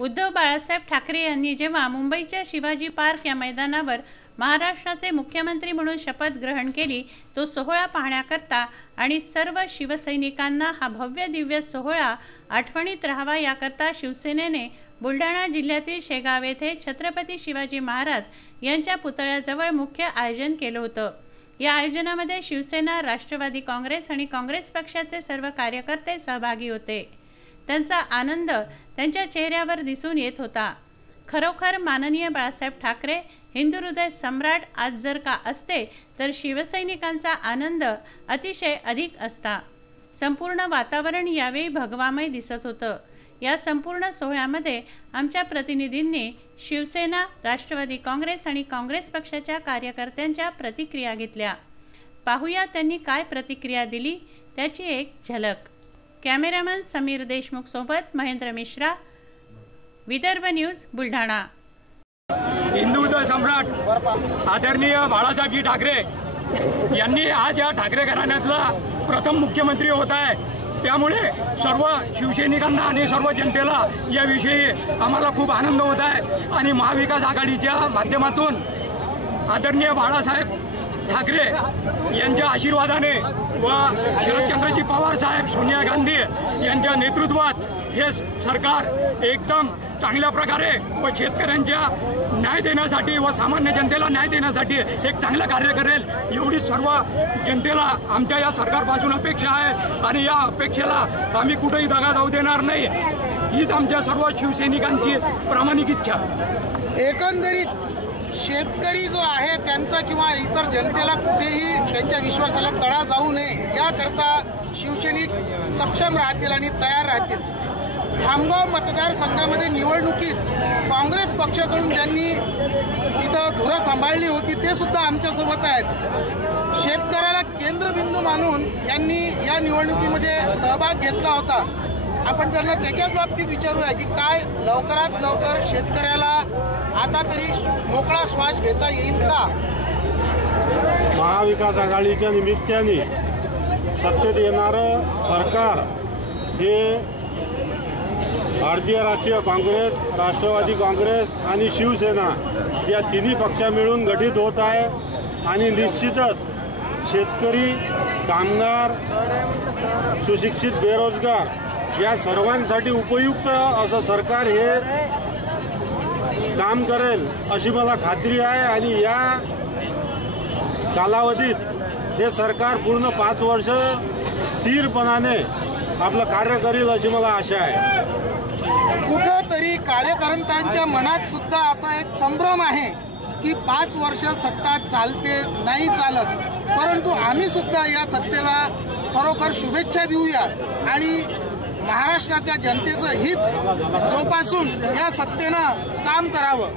उद्धव बाळासाहेब ठाकरे यांनी जेव्हा मुंबईच्या शिवाजी पार्क या मैदानावर महाराष्ट्राचे मुख्यमंत्री म्हणून शपथ ग्रहण केली, तो सोहळा पाहण्याकरता आणि सर्व शिवसैनिकांना हा भव्य दिव्य सोहळा आठवणीत राहावा याकरता शिवसेनेने बुलढाणा जिल्ह्यातील शेगाव येथे छत्रपती शिवाजी महाराज यांच्या पुतळ्याजवळ मुख्य आयोजन केलं होतं। या आयोजनामध्ये शिवसेना, राष्ट्रवादी काँग्रेस आणि काँग्रेस पक्षाचे सर्व कार्यकर्ते सहभागी होते। त्यांचा आनंद त्यांच्या चेहऱ्यावर दिसून येत होता। खरोखर माननीय बाळासाहेब ठाकरे हिंदू हृदय सम्राट आज जर का असते तर शिवसैनिकांचा आनंद अतिशय अधिक असता। संपूर्ण वातावरण यावेळी भगवामय दिसत होतं। या संपूर्ण सोहळ्यामध्ये आमच्या प्रतिनिधींनी शिवसेना, राष्ट्रवादी काँग्रेस आणि काँग्रेस पक्षाच्या कार्यकर्त्यांच्या प्रतिक्रिया घेतल्या। पाहूया त्यांनी काय प्रतिक्रिया दिली त्याची एक झलक। कॅमेरामन समीर देशमुख सोबत महेंद्र मिश्रा, विदर्भ न्यूज, बुलढाणा। हिंदू हृदय सम्राट आदरणीय बाळासाहेब ठाकरे यांनी आज या ठाकरे घराण्यातला प्रथम मुख्यमंत्री होत आहे। त्यामुळे सर्व शिवसैनिकांना आणि सर्व जनतेला याविषयी आम्हाला खूप आनंद होत आहे आणि महाविकास आघाडीच्या माध्यमातून आदरणीय बाळासाहेब ठाकरे यांच्या आशीर्वादाने व शरदचंद्रजी पवार साहेब, सोनिया गांधी यांच्या नेतृत्वात हे सरकार एकदम चांगल्या प्रकारे व शेतकऱ्यांच्या न्याय देण्यासाठी व सामान्य जनतेला न्याय देण्यासाठी एक चांगलं कार्य करेल एवढी सर्व जनतेला आमच्या या सरकारपासून अपेक्षा आहे आणि या अपेक्षेला आम्ही कुठेही दगा जाऊ देणार नाही, हीच आमच्या सर्व शिवसैनिकांची प्रामाणिक इच्छा। एकंदरीत शेतकरी जो आहे त्यांचा किंवा इतर जनतेला कुठेही त्यांच्या विश्वासाला तडा जाऊ नये याकरता शिवसैनिक सक्षम राहतील आणि तयार राहतील। खामगाव मतदारसंघामध्ये निवडणुकीत काँग्रेस पक्षाकडून ज्यांनी इथं धुरा सांभाळली होती ते सुद्धा आमच्यासोबत आहेत। शेतकऱ्याला केंद्रबिंदू मानून यांनी या निवडणुकीमध्ये सहभाग घेतला होता। आपण त्यांना त्याच्याच बाबतीत विचारूया की काय लवकरात लवकर शेतकऱ्याला आता तरी मोकळा श्वास घेता येईल का? महाविकास आघाडीच्या निमित्ताने सत्तेत येणारं सरकार हे भारतीय राष्ट्रीय काँग्रेस, राष्ट्रवादी काँग्रेस आणि शिवसेना या तिन्ही पक्ष मिळून गठीत होत आहे आणि निश्चितच शेतकरी, कामगार, सुशिक्षित, बेरोजगार या सर्वांसाठी उपयुक्त असं सरकार हे काम करेल अशी मला खात्री आहे आणि या कालावधीत हे सरकार पूर्ण 5 वर्ष स्थिरपणाने आपलं कार्य करेल अशी मला आशा आहे। कुठेतरी कार्यकर्त्यांच्या मनात सुद्धा असा एक संभ्रम आहे की 5 वर्ष सत्ता चालते नाही चालत, परंतु आम्ही सुद्धा या सत्तेला खरोखर शुभेच्छा देऊया आणि महाराष्ट्राच्या जनतेचं हित जोपासून या सत्तेनं काम करावं।